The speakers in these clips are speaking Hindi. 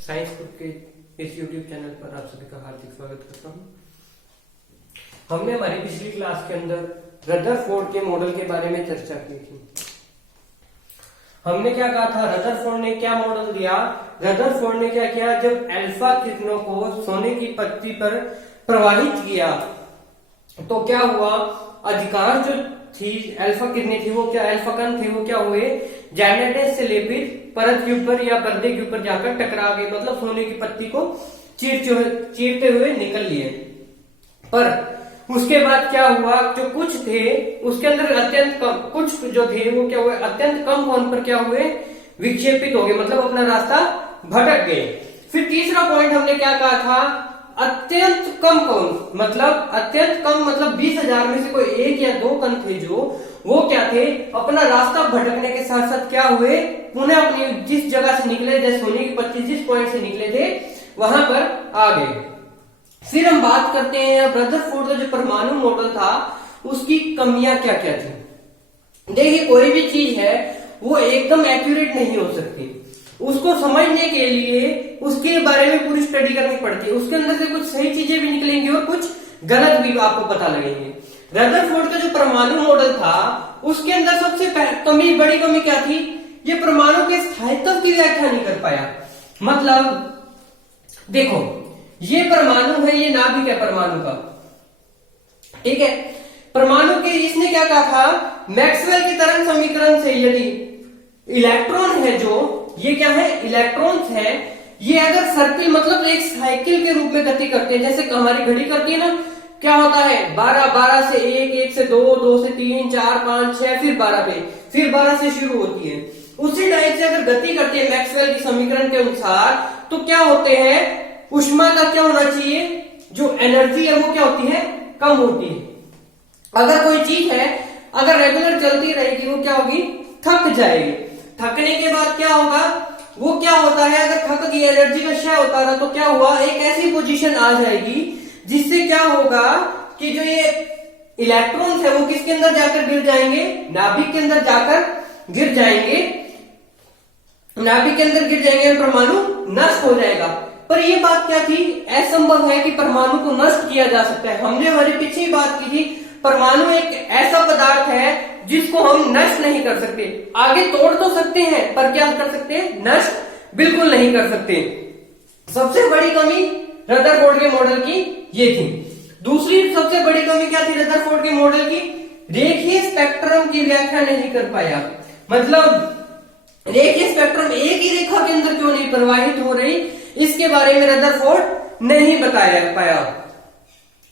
साइंस ग्रुप के इस यूट्यूब चैनल पर आप सभी का हार्दिक स्वागत करता हूं। हमने हमारी पिछली क्लास के अंदर रदरफोर्ड के मॉडल के बारे में चर्चा की थी। हमने क्या कहा था, रदरफोर्ड ने क्या मॉडल दिया। रदरफोर्ड ने क्या किया, जब अल्फा किरणों को सोने की पत्ती पर प्रवाहित किया तो क्या हुआ, अधिकांश जो थी अल्फा किरणें थी वो क्या, अल्फा कण थे वो क्या हुए, जैनेटेस से लेपित परत के ऊपर या पर्दे के ऊपर जाकर टकरा गए, मतलब सोने की पत्ती को चीरते हुए निकल लिए। पर उसके बाद क्या हुआ, जो कुछ थे उसके अंदर अत्यंत कम, कुछ जो थे वो क्या हुए, अत्यंत कम होने पर क्या हुए, विक्षेपित हो गए, मतलब अपना रास्ता भटक गए। फिर तीसरा पॉइंट हमने क्या कहा था, अत्यंत कम कौन, मतलब अत्यंत कम मतलब 20,000 में से कोई एक या दो कण थे जो वो क्या थे, अपना रास्ता भटकने के साथ साथ क्या हुए, पुनः अपनी जिस जगह से निकले, जैसे सोने की पत्ती जिस पॉइंट से निकले थे वहां पर आ गए। फिर हम बात करते हैं रदरफोर्ड का जो परमाणु मॉडल था उसकी कमियां क्या क्या थी। देखिए, कोई भी चीज है वो एकदम एक्यूरेट नहीं हो सकती, उसको समझने के लिए उसके बारे में पूरी स्टडी करनी पड़ती है, उसके अंदर से कुछ सही चीजें भी निकलेंगी और कुछ गलत भी आपको पता लगेंगे। रदरफोर्ड का जो परमाणु मॉडल था उसके अंदर सबसे बड़ी कमी क्या थी, ये परमाणु के स्थायित्व की व्याख्या नहीं कर पाया। मतलब देखो, ये परमाणु है, ये नाभिक है परमाणु का, ठीक है। परमाणु के इसने क्या कहा था, मैक्सवेल के तरंग समीकरण से यदि इलेक्ट्रॉन है, जो ये क्या है, इलेक्ट्रॉन्स है, ये अगर सर्किल मतलब एक साइकिल के रूप में गति करते हैं, जैसे हमारी घड़ी करती है ना, क्या होता है 12 से 1 से 2 से 3 4 5 6 फिर 12 पे, फिर 12 से शुरू होती है। उसी टाइप से अगर गति करती है मैक्सवेल की समीकरण के अनुसार, तो क्या होते हैं, ऊष्मा का क्या होना चाहिए, जो एनर्जी है वो क्या होती है, कम होती है। अगर कोई चीज है अगर रेगुलर चलती रहेगी वो क्या होगी, थक जाएगी। थकने के बाद क्या होगा, वो क्या होता है, अगर थक गई, एनर्जी का क्षय होता था, तो क्या हुआ, एक ऐसी पोजीशन आ जाएगी जिससे क्या होगा कि जो ये इलेक्ट्रॉन्स है वो किसके अंदर जाकर गिर जाएंगे, नाभिक के अंदर जाकर गिर जाएंगे, नाभिक के अंदर गिर जाएंगे, परमाणु नष्ट हो जाएगा। पर ये बात क्या थी, असंभव है कि परमाणु को नष्ट किया जा सकता है। हमने हमारे पीछे ही बात की थी, परमाणु एक ऐसा पदार्थ है जिसको हम नष्ट नहीं कर सकते, आगे तोड़ तो सकते हैं पर क्या कर सकते हैं, नष्ट बिल्कुल नहीं कर सकते। सबसे बड़ी कमी रदरफोर्ड के मॉडल की ये थी। दूसरी सबसे बड़ी कमी क्या थी रदरफोर्ड के मॉडल की, रेखीय स्पेक्ट्रम की व्याख्या नहीं कर पाया। मतलब रेखीय स्पेक्ट्रम एक ही रेखा के अंदर क्यों नहीं प्रवाहित हो रही, इसके बारे में रदरफोर्ड नहीं बताया पाया।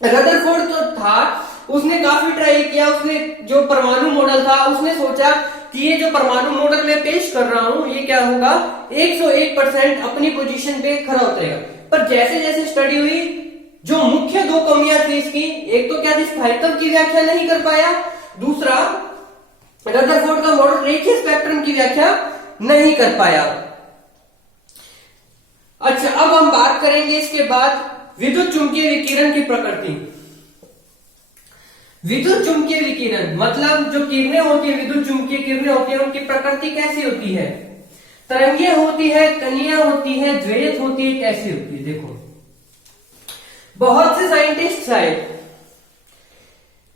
रदरफोर्ड जो था उसने काफी ट्राई किया, उसने जो परमाणु मॉडल था उसने सोचा कि ये जो परमाणु मॉडल मैं पेश कर रहा हूं ये क्या होगा, 101% अपनी पोजीशन पे खरा उतरेगा। पर जैसे जैसे स्टडी हुई, जो मुख्य दो कमियां थी इसकी, एक तो क्या थी, स्थायित्व की व्याख्या नहीं कर पाया, दूसरा रदरफोर्ड का मॉडल रेखीय स्पेक्ट्रम की व्याख्या नहीं कर पाया। अच्छा, अब हम बात करेंगे इसके बाद विद्युत चुंबकीय विकिरण की प्रकृति। विद्युत चुंबकीय विकिरण मतलब जो किरणें होती है, विद्युत चुंबकीय किरणें होती है, उनकी प्रकृति कैसी होती है, तरंगीय होती है, कणीय होती है, द्वैत होती है, कैसी होती है। देखो, बहुत से साइंटिस्ट आए,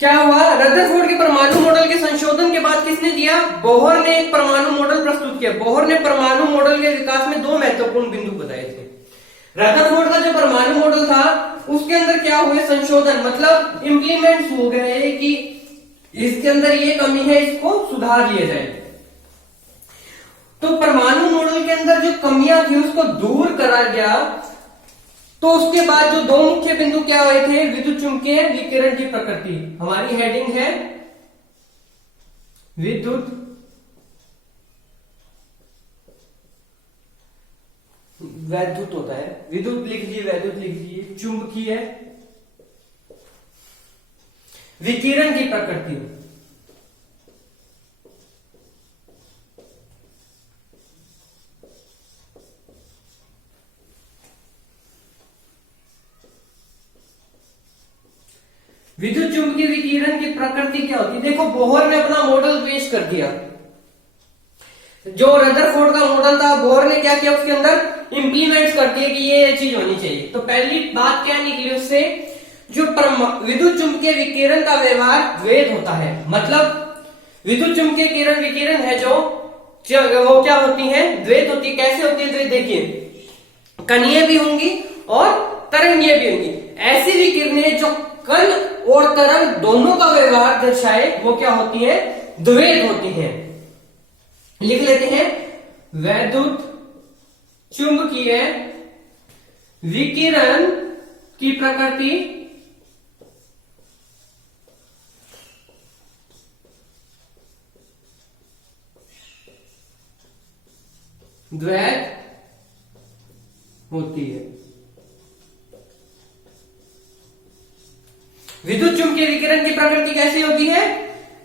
क्या हुआ, रदरफोर्ड के परमाणु मॉडल के संशोधन के बाद किसने दिया, बोहर ने एक परमाणु मॉडल प्रस्तुत किया। बोहर ने परमाणु मॉडल के विकास में दो महत्वपूर्ण बिंदु बताए थे। रदरफोर्ड का जो परमाणु मॉडल था उसके अंदर क्या हुए, संशोधन मतलब इंप्लीमेंट्स हो गए कि इसके अंदर ये कमी है, इसको सुधार लिया जाए। तो परमाणु मॉडल के अंदर जो कमियां थी उसको दूर करा गया। तो उसके बाद जो दो मुख्य बिंदु क्या हुए थे, विद्युत चुंबकीय विकिरण की प्रकृति, हमारी हेडिंग है विद्युत वैद्युत होता है, विद्युत लिख लीजिए, वैद्युत लिख लीजिए, चुंबकीय विकिरण की प्रकृति। विद्युत चुंबकीय विकिरण की प्रकृति क्या होती है, देखो बोहर ने अपना मॉडल पेश कर दिया। जो रदरफोर्ड का मॉडल था, बोहर ने क्या किया, उसके अंदर इंप्लीमेंट करती है कि ये चीज होनी चाहिए। तो पहली बात क्या निकली उससे, जो विद्युत चुंबकीय विकिरण का व्यवहार द्वैत होता है। मतलब विद्युत चुंबकीय किरण विकिरण है जो वो क्या होती है, द्वैत होती है। कैसे होती है द्वैत, देखिए कणीय भी होंगी और तरंगीय भी होंगी। ऐसी विकिरणें जो कण और तरंग दोनों का व्यवहार दर्शाए वो क्या होती है, द्वैत होती हैं। लिख लेते हैं, वैद्युत चुंबकीय विकिरण की प्रकृति द्वैत होती है। विद्युत चुंबकीय विकिरण की प्रकृति कैसी होती है,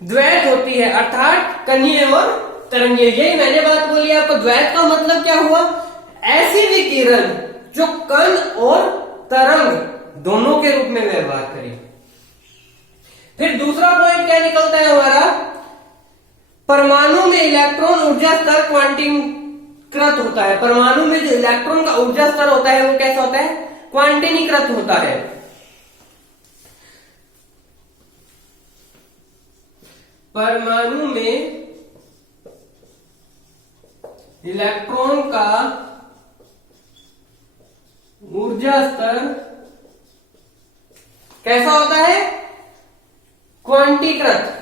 द्वैत होती है, अर्थात कणीय और तरंगीय। यही मैंने बात बोली आपको। द्वैत का मतलब क्या हुआ, ऐसी विकिरण जो कण और तरंग दोनों के रूप में व्यवहार करे। फिर दूसरा पॉइंट क्या निकलता है हमारा, परमाणु में इलेक्ट्रॉन ऊर्जा स्तर क्वांटीकृत होता है। परमाणु में जो इलेक्ट्रॉन का ऊर्जा स्तर होता है वो कैसा होता है, क्वांटीकृत होता है। परमाणु में इलेक्ट्रॉन का ऊर्जा स्तर कैसा होता है, क्वांटीकृत।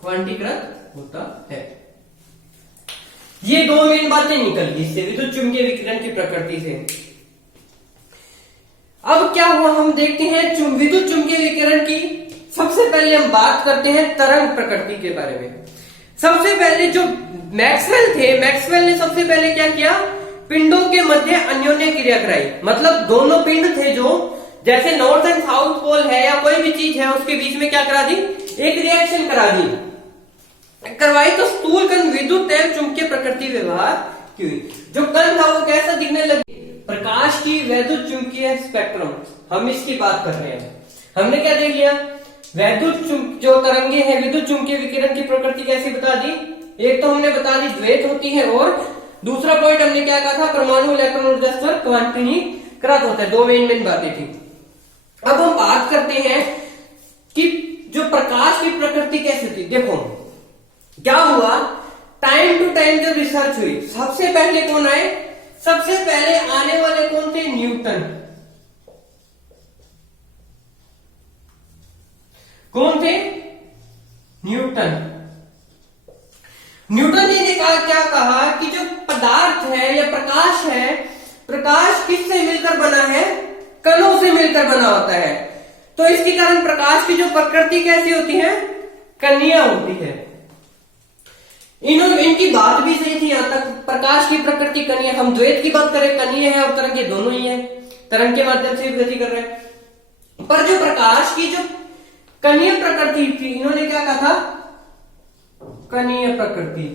क्वांटीकृत होता है। ये दो मेन बातें निकल गई इससे, विद्युत चुंबकीय विकिरण की प्रकृति से। अब क्या हुआ, हम देखते हैं विद्युत चुंबकीय विकिरण की। सबसे पहले हम बात करते हैं तरंग प्रकृति के बारे में। सबसे पहले जो मैक्सवेल थे, मैक्सवेल ने सबसे पहले क्या किया, पिंडों के मध्य अन्योन्य क्रिया कराई। मतलब दोनों पिंड थे जो, जैसे नॉर्थ एंड साउथ पोल है या कोई भी चीज है, उसके बीच में क्या करा दी, एक रिएक्शन करा दी, करवाई। तो स्थूल कण विद्युत एवं चुंबकीय प्रकृति व्यवहार की हुई। जो कण था वो कैसा दिखने लगे, प्रकाश की वैद्युत चुंबकीय स्पेक्ट्रम, हम इसकी बात कर रहे हैं। हमने क्या देख लिया, जो तरंगे हैं विद्युत चुंबकीय विकिरण की प्रकृति कैसी बता दी। एक तो हमने बता दी द्वैत होती है, और दूसरा पॉइंट हमने क्या कहा था, परमाणु इलेक्ट्रॉन ऊर्जा स्तर क्वांटीकृत होता है। दो मेन बातें थी। अब हम बात करते हैं कि जो प्रकाश की प्रकृति कैसी थी। देखो क्या हुआ, टाइम टू टाइम जब रिसर्च हुई, सबसे पहले कौन आए, सबसे पहले आने वाले कौन थे, न्यूटन। कौन थे, न्यूटन। न्यूटन जी ने क्या कहा कि जो पदार्थ है या प्रकाश है, प्रकाश किससे मिलकर बना है, कणों से मिलकर बना होता है। तो इसके कारण प्रकाश की जो प्रकृति कैसी होती है, कणीय होती है। इनकी बात भी सही थी यहां तक, प्रकाश की प्रकृति कणीय। हम द्वैत की बात करें, कणीय है और तरंग दोनों ही है, तरंग के माध्यम से गति कर रहे हैं। पर जो प्रकाश की जो कणीय प्रकृति थी, इन्होंने क्या कहा था, कणीय प्रकृति।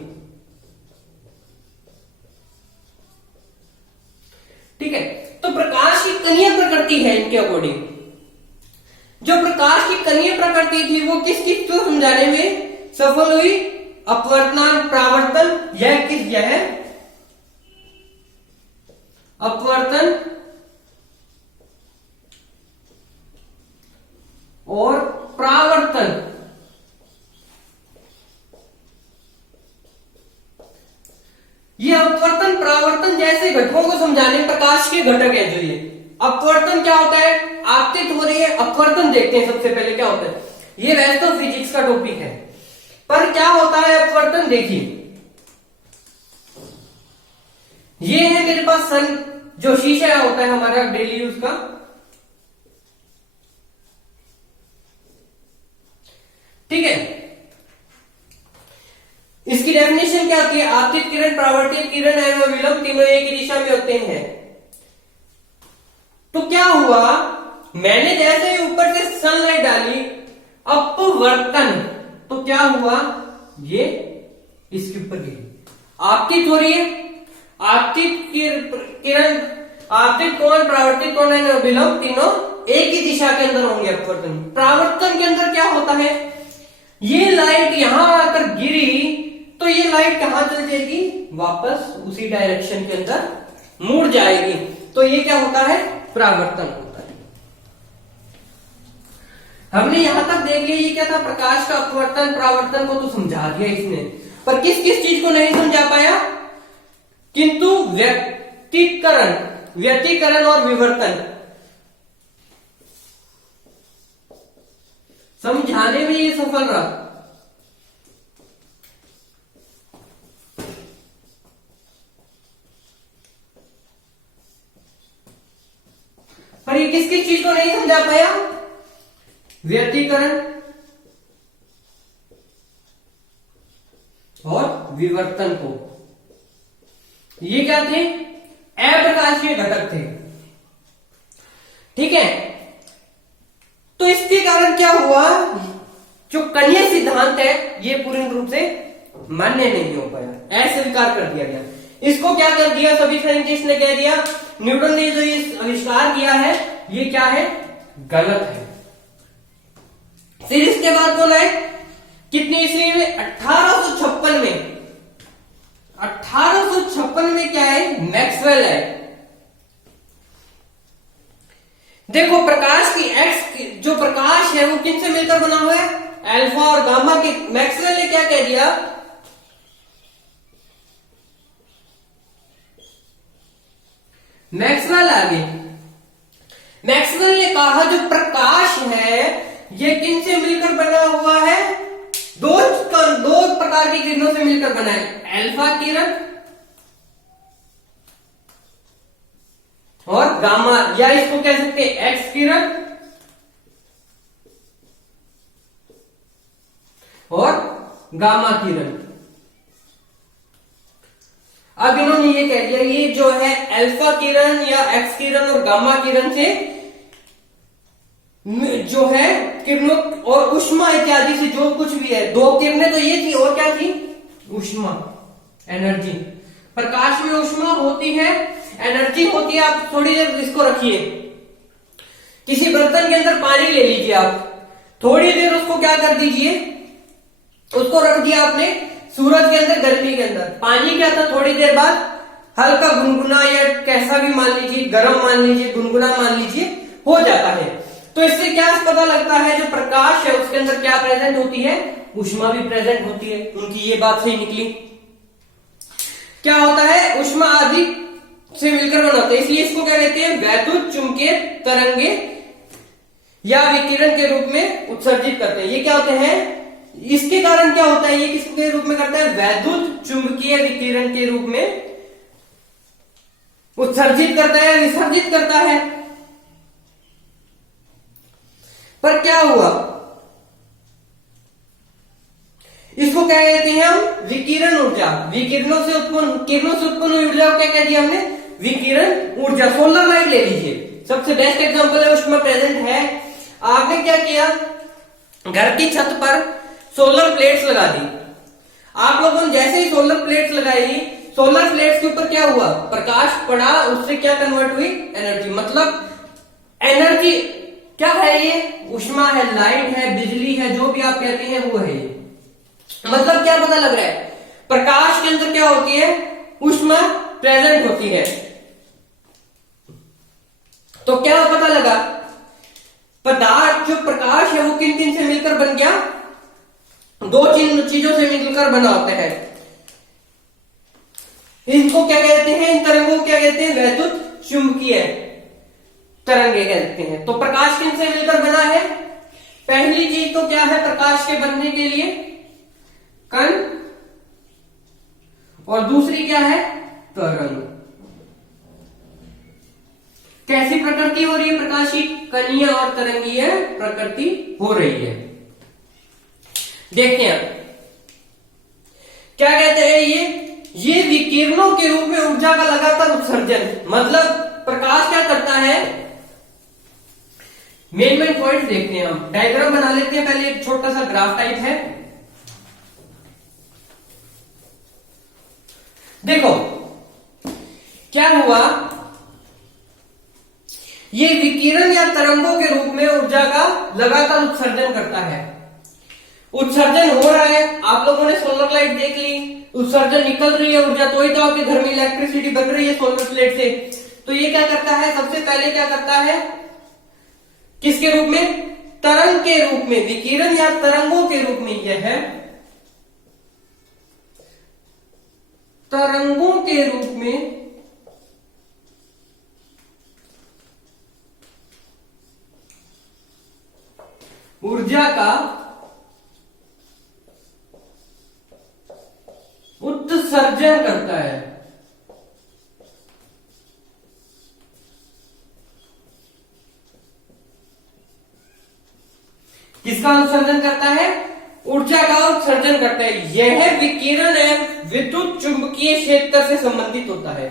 ठीक है, तो प्रकाश की कणीय प्रकृति है इनके अकॉर्डिंग। जो प्रकाश की कणीय प्रकृति थी वो किस किस को समझाने में सफल हुई, अपवर्तन, परावर्तन, यह किस, यह है अपवर्तन और परावर्तन। ये अपवर्तन परावर्तन जैसे घटकों को समझाने प्रकाश के घटक है। जो ये अपवर्तन क्या होता है, आपतित हो रही है, अपवर्तन देखते हैं सबसे पहले क्या होता है। ये वैसे तो फिजिक्स का टॉपिक है, पर क्या होता है अपवर्तन, देखिए ये है मेरे पास सन, जो शीशा होता है हमारा डेली यूज का। ठीक है, इसकी डेफिनेशन क्या होती है, आपतित किरण, परावर्तित किरण एवं विलंब तीनों एक ही दिशा में होते हैं। तो क्या हुआ, मैंने जैसे ही ऊपर से सनलाइट डाली, अपवर्तन, तो क्या हुआ, ये इसके ऊपर गिरी, आपतित हो रही है। आपतित किरण, आपतित कोण, परावर्तित कोण एवं विलंब तीनों एक ही दिशा के अंदर होंगे अपवर्तन। परावर्तन के अंदर क्या होता है, लाइट कहां चल जाएगी, वापस उसी डायरेक्शन के अंदर मुड़ जाएगी। तो ये क्या होता है, परावर्तन होता है। हमने यहां तक देख लिया ये क्या था, प्रकाश का अपवर्तन परावर्तन को तो समझा दिया इसने, पर किस किस चीज को नहीं समझा पाया, किंतु व्यतिकरण और विवर्तन समझाने में ये सफल रहा। पर ये किस किस चीज को नहीं समझा पाया, व्यतिकरण और विवर्तन को। ये क्या थे, अप्रकाशीय घटक थे। ठीक है, तो इसके कारण क्या हुआ, जो कणीय सिद्धांत है ये पूर्ण रूप से मान्य नहीं हो पाया, अस्वीकार कर दिया गया। इसको क्या कर दिया, सभी साइंटिस्ट ने कह दिया न्यूटन ने जो ये आविष्कार किया है ये क्या है, गलत है। फिर इसके बाद कौन आए, कितनी ईस्वी में, 1856 में। 1856 में क्या है, मैक्सवेल है। देखो प्रकाश की एक्स, जो प्रकाश है वो किन से मिलकर बना हुआ है, अल्फा और गामा के। मैक्सवेल ने क्या कह दिया, मैक्सवेल आगे, मैक्सवेल ने कहा जो प्रकाश है ये किन से मिलकर बना हुआ है, दो प्रकार की किरणों से मिलकर बना है, अल्फा किरण और गामा, या इसको कह सकते हैं एक्स किरण और गामा किरण। अब इन्होंने ये कह दिया ये जो है अल्फा किरण या एक्स किरण और गामा किरण से जो है किरणों और उष्मा इत्यादि से जो कुछ भी है, दो किरणें तो ये थी और क्या थी, उष्मा, एनर्जी। प्रकाश में उष्मा होती है, एनर्जी होती है। आप थोड़ी देर इसको रखिए, किसी बर्तन के अंदर पानी ले लीजिए आप, थोड़ी देर उसको क्या कर दीजिए, उसको रख दिया आपने सूरज के अंदर, गर्मी के अंदर, पानी क्या था थोड़ी देर बाद हल्का गुनगुना या कैसा भी मान लीजिए, गर्म मान लीजिए, गुनगुना मान लीजिए, हो जाता है। तो इससे क्या पता लगता है, जो प्रकाश है उसके अंदर क्या प्रेजेंट होती है, उष्मा भी प्रेजेंट होती है। उनकी ये बात सही निकली। क्या होता है, उष्मा आदि से मिलकर बना होता है, इसलिए इसको क्या कहते हैं, वैद्युत चुंबकीय तरंगे या विकिरण के रूप में उत्सर्जित करते हैं। ये क्या होते हैं, इसके कारण क्या होता है, ये किसके रूप में करता है, वैद्युत चुंबकीय विकिरण के रूप में उत्सर्जित करता है, विसर्जित करता है। पर क्या हुआ, इसको क्या कहते हैं हम, विकिरण ऊर्जा। किरणों से उत्पन्न हुई ऊर्जा को क्या कह दिया हमने, विकिरण ऊर्जा। सोलर लाइट ले लीजिए, सबसे बेस्ट एग्जांपल है, उसमें प्रेजेंट है। आपने क्या किया, घर की छत पर सोलर प्लेट्स लगा दी। आप लोगों ने जैसे ही सोलर प्लेट्स लगाई, सोलर प्लेट्स के ऊपर क्या हुआ, प्रकाश पड़ा, उससे क्या कन्वर्ट हुई, एनर्जी। मतलब एनर्जी क्या है, ये उष्मा है, लाइट है, बिजली है, जो भी आप कहते हैं वो है ये। मतलब क्या पता लग रहा है, प्रकाश के अंदर क्या होती है, उष्मा प्रेजेंट होती है। तो क्या पता लगा, पदार्थ जो प्रकाश है वो किन किन से मिलकर बन गया, दो चीजों से मिलकर बना होता है। इनको क्या कहते हैं, इन तरंगों को क्या कहते हैं, वैद्युत चुंबकीय तरंगे कहते हैं। तो प्रकाश किन से मिलकर बना है, पहली चीज तो क्या है, प्रकाश के बनने के लिए कण, और दूसरी क्या है, तरंग। कैसी प्रकृति हो रही है प्रकाश की, कणीय और तरंगीय प्रकृति हो रही है। देखते हैं क्या कहते हैं, ये विकिरणों के रूप में ऊर्जा का लगातार उत्सर्जन। मतलब प्रकाश क्या करता है, मेन पॉइंट देखते हैं हम, डायग्राम बना लेते हैं पहले, एक छोटा सा ग्राफ टाइप है। देखो क्या हुआ, ये विकिरण या तरंगों के रूप में ऊर्जा का लगातार उत्सर्जन करता है। उत्सर्जन हो रहा है, आप लोगों ने सोलर लाइट देख ली, उत्सर्जन निकल रही है ऊर्जा, तो ही तो आपके घर में इलेक्ट्रिसिटी बन रही है सोलर प्लेट से। तो ये क्या करता है, सबसे पहले क्या करता है, किसके रूप में, तरंग के रूप में, विकिरण या तरंगों के रूप में, यह है तरंगों के रूप में ऊर्जा का उत्सर्जन करता है। किसका उत्सर्जन करता है, ऊर्जा का उत्सर्जन करता है। यह विकिरण है विद्युत चुंबकीय क्षेत्र से संबंधित होता है।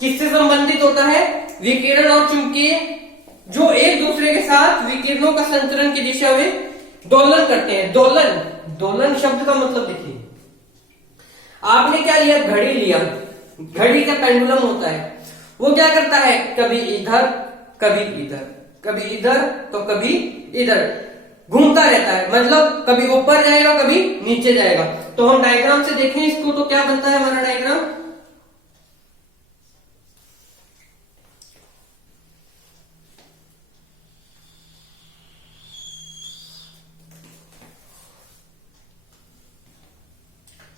किससे संबंधित होता है, विकिरण और चुंबकीय, जो एक दूसरे के साथ विकिरणों का संचरण की दिशा में दोलन करते हैं। दोलन, दोलन शब्द का मतलब देखिए, आपने क्या लिया, घड़ी लिया, घड़ी का पेंडुलम होता है, वो क्या करता है, कभी इधर कभी इधर, कभी इधर तो कभी इधर घूमता रहता है, मतलब कभी ऊपर जाएगा कभी नीचे जाएगा। तो हम डायग्राम से देखें इसको तो क्या बनता है हमारा डायग्राम,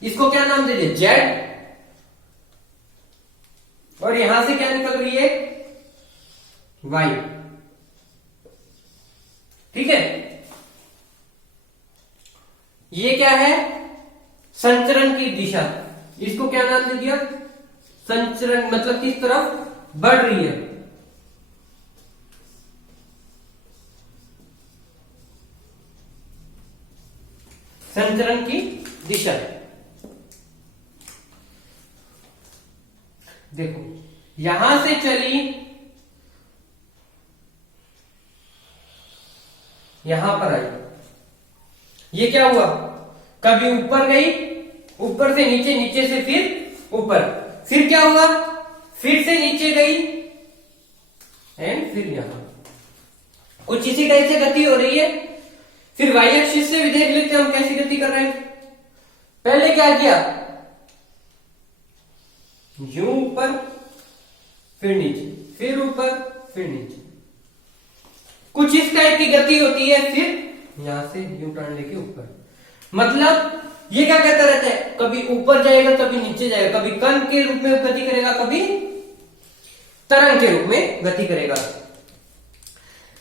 इसको क्या नाम दे दिया, जेड, और यहां से क्या निकल रही है, वाई। ठीक है, ये क्या है, संचरण की दिशा, इसको क्या नाम दे दिया, संचरण, मतलब किस तरफ बढ़ रही है। संचरण की दिशा, देखो यहां से चली, यहां पर आई, ये क्या हुआ, कभी ऊपर गई, ऊपर से नीचे, नीचे से फिर ऊपर, फिर क्या हुआ, फिर से नीचे गई एंड फिर यहां, कुछ इसी टाइप से गति हो रही है। फिर वाई एक्सिस से भी देख लेते हैं हम कैसी गति कर रहे हैं। पहले क्या किया, यूं ऊपर फिर नीचे, फिर ऊपर फिर नीचे, कुछ इस टाइप की गति होती है। फिर यहां से यू टर्न लेके ऊपर, मतलब ये क्या कहता रहता है, कभी ऊपर जाएगा कभी नीचे जाएगा, कभी कण के रूप में गति करेगा, कभी तरंग के रूप में गति करेगा।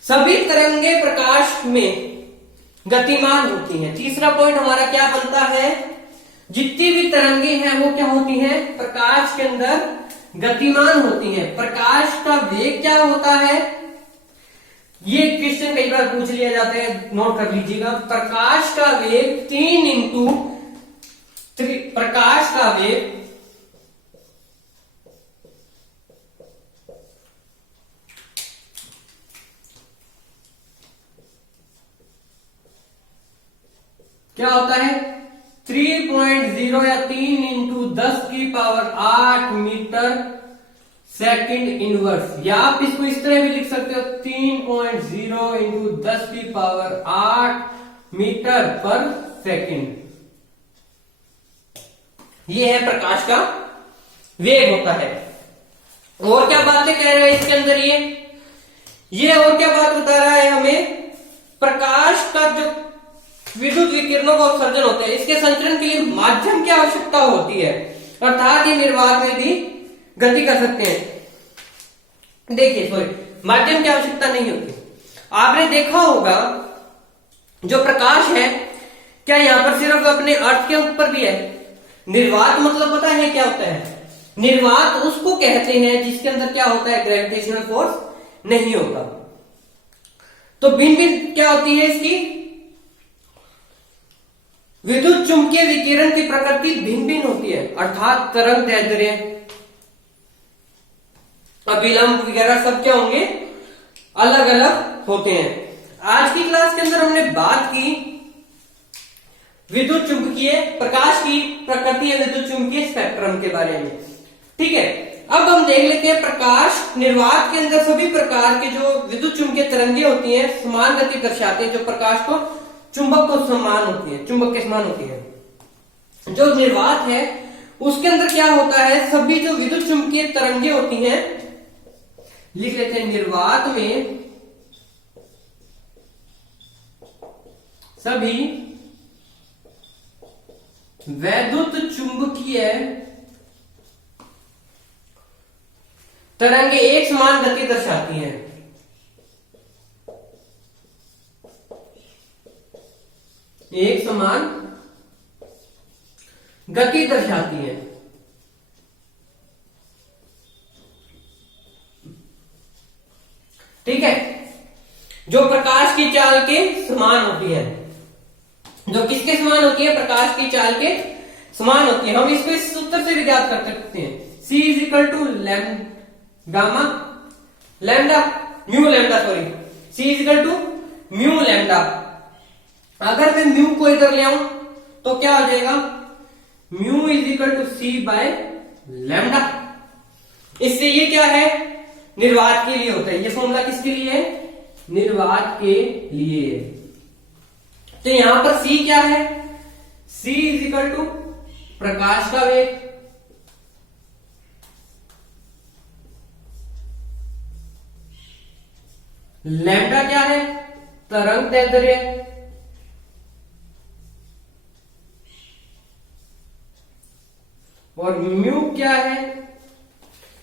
सभी तरंगे प्रकाश में गतिमान होती हैं। तीसरा पॉइंट हमारा क्या बनता है, जितनी भी तरंगे हैं वो क्या होती हैं, प्रकाश के अंदर गतिमान होती हैं। प्रकाश का वेग क्या होता है, ये क्वेश्चन कई बार पूछ लिया जाता है, नोट कर लीजिएगा। प्रकाश का वेग 3 इंटू प्रकाश का वेग क्या होता है, 3.0 या 3 इंटू 10 की पावर 8 मीटर सेकंड इनवर्स, या आप इसको इस तरह भी लिख सकते हो, 3.0 इंटू 10 की पावर 8 मीटर पर सेकंड। ये है प्रकाश का वेग होता है। और क्या बातें कह रहे हैं इसके अंदर, ये और क्या बात बता रहा है हमें, प्रकाश का जो विद्युत विकिरणों का उत्सर्जन होता है, इसके संचरण के लिए माध्यम की आवश्यकता होती है, अर्थात ये निर्वात में भी गति कर सकते हैं। देखिए सॉरी, माध्यम की आवश्यकता नहीं होती। आपने देखा होगा जो प्रकाश है, क्या यहां पर सिर्फ अपने अर्थ के ऊपर भी है। निर्वात मतलब पता है क्या होता है, निर्वात उसको कहते हैं जिसके अंदर क्या होता है, ग्रेविटेशनल फोर्स नहीं होता। तो भिन्न भिन्न क्या होती है इसकी, विद्युत चुंबकीय विकिरण की प्रकृति भिन्न भिन्न होती है, अर्थात तरंग दैर्ध्य, अभिलंब वगैरह सब क्या होंगे, अलग अलग होते हैं। आज की क्लास के अंदर हमने बात की विद्युत चुंबकीय प्रकाश की प्रकृति या विद्युत चुंबकीय स्पेक्ट्रम के बारे में। ठीक है, अब हम देख लेते हैं प्रकाश निर्वात के अंदर सभी प्रकार के जो विद्युत चुंबकीय तरंगे होती हैं समान गति दर्शाते हैं, जो प्रकाश को चुंबक को समान होती है, चुंबक के समान होती है। जो निर्वात है उसके अंदर क्या होता है, सभी जो विद्युत चुंबकीय तरंगे होती हैं, लिख लेते हैं निर्वात में सभी वैद्युत चुंबकीय तरंगे एक समान गति दर्शाती हैं। एक समान गति दर्शाती है। ठीक है, जो प्रकाश की चाल के समान होती है, जो किसके समान होती है, प्रकाश की चाल के समान होती है। हम इसको इस सूत्र से भी ज्ञात कर सकते हैं, C is equal to gamma lambda mu lambda, sorry C is equal to mu lambda. अगर मैं म्यू को इधर ले आऊं तो क्या हो जाएगा, mu is equal to C by lambda. इससे ये क्या है, निर्वात के लिए होता है। ये फॉर्मूला किसके लिए है, निर्वात के लिए। तो यहां पर C क्या है, C इज इक्वल टू प्रकाश का वेग, लैम्डा क्या है, तरंग दैर्ध्य, और म्यू क्या है,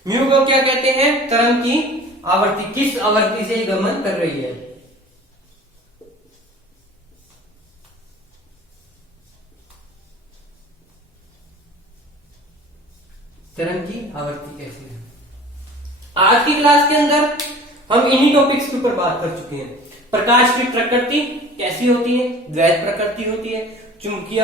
म्यू को क्या कहते हैं, तरंग की आवृत्ति, किस आवृत्ति से गमन कर रही है। तरंग की आवृत्ति कैसी है। आज की क्लास के अंदर हम इन्हीं टॉपिक्स के ऊपर बात कर चुके हैं। प्रकाश की प्रकृति कैसी होती है, द्वैत प्रकृति होती है, चुंबकीय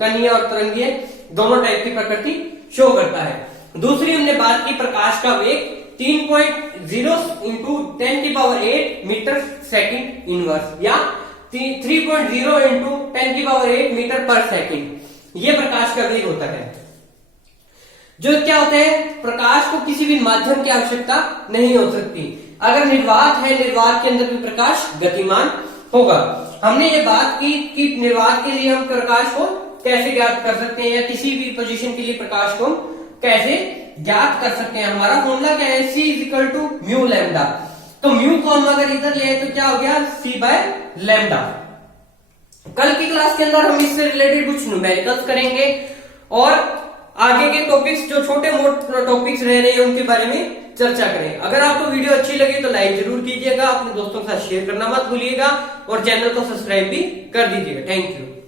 कणीय और तरंगीय दोनों टाइप की प्रकृति शो करता है। दूसरी हमने बात की प्रकाश का वेग 3.0 इंटू 10⁸ मीटर सेकंड इनवर्स, या 3.0 इंटू 10⁸ मीटर पर सेकंड, ये प्रकाश का वेग होता है। जो क्या होता है, प्रकाश को किसी भी माध्यम की आवश्यकता नहीं हो सकती। अगर निर्वात है, निर्वात के अंदर भी प्रकाश गतिमान होगा। हमने ये बात की कि निर्वात के लिए हम प्रकाश को कैसे ज्ञात कर सकते हैं, या किसी भी पोजीशन के लिए प्रकाश को हम कैसे ज्ञात कर सकते हैं। हमारा फॉर्मूला क्या है, C is equal to mu lambda. तो म्यू को हम अगर इधर ले तो क्या हो गया, C बाय लैम्डा। कल की क्लास के अंदर हम इससे रिलेटेड कुछ न्यूमेरिकल्स करेंगे, और आगे के टॉपिक्स जो छोटे मोटे टॉपिक्स रह रहे हैं उनके बारे में चर्चा करें। अगर आपको वीडियो अच्छी लगी तो लाइक जरूर कीजिएगा, अपने दोस्तों के साथ शेयर करना मत भूलिएगा, और चैनल को सब्सक्राइब भी कर दीजिएगा। Thank you.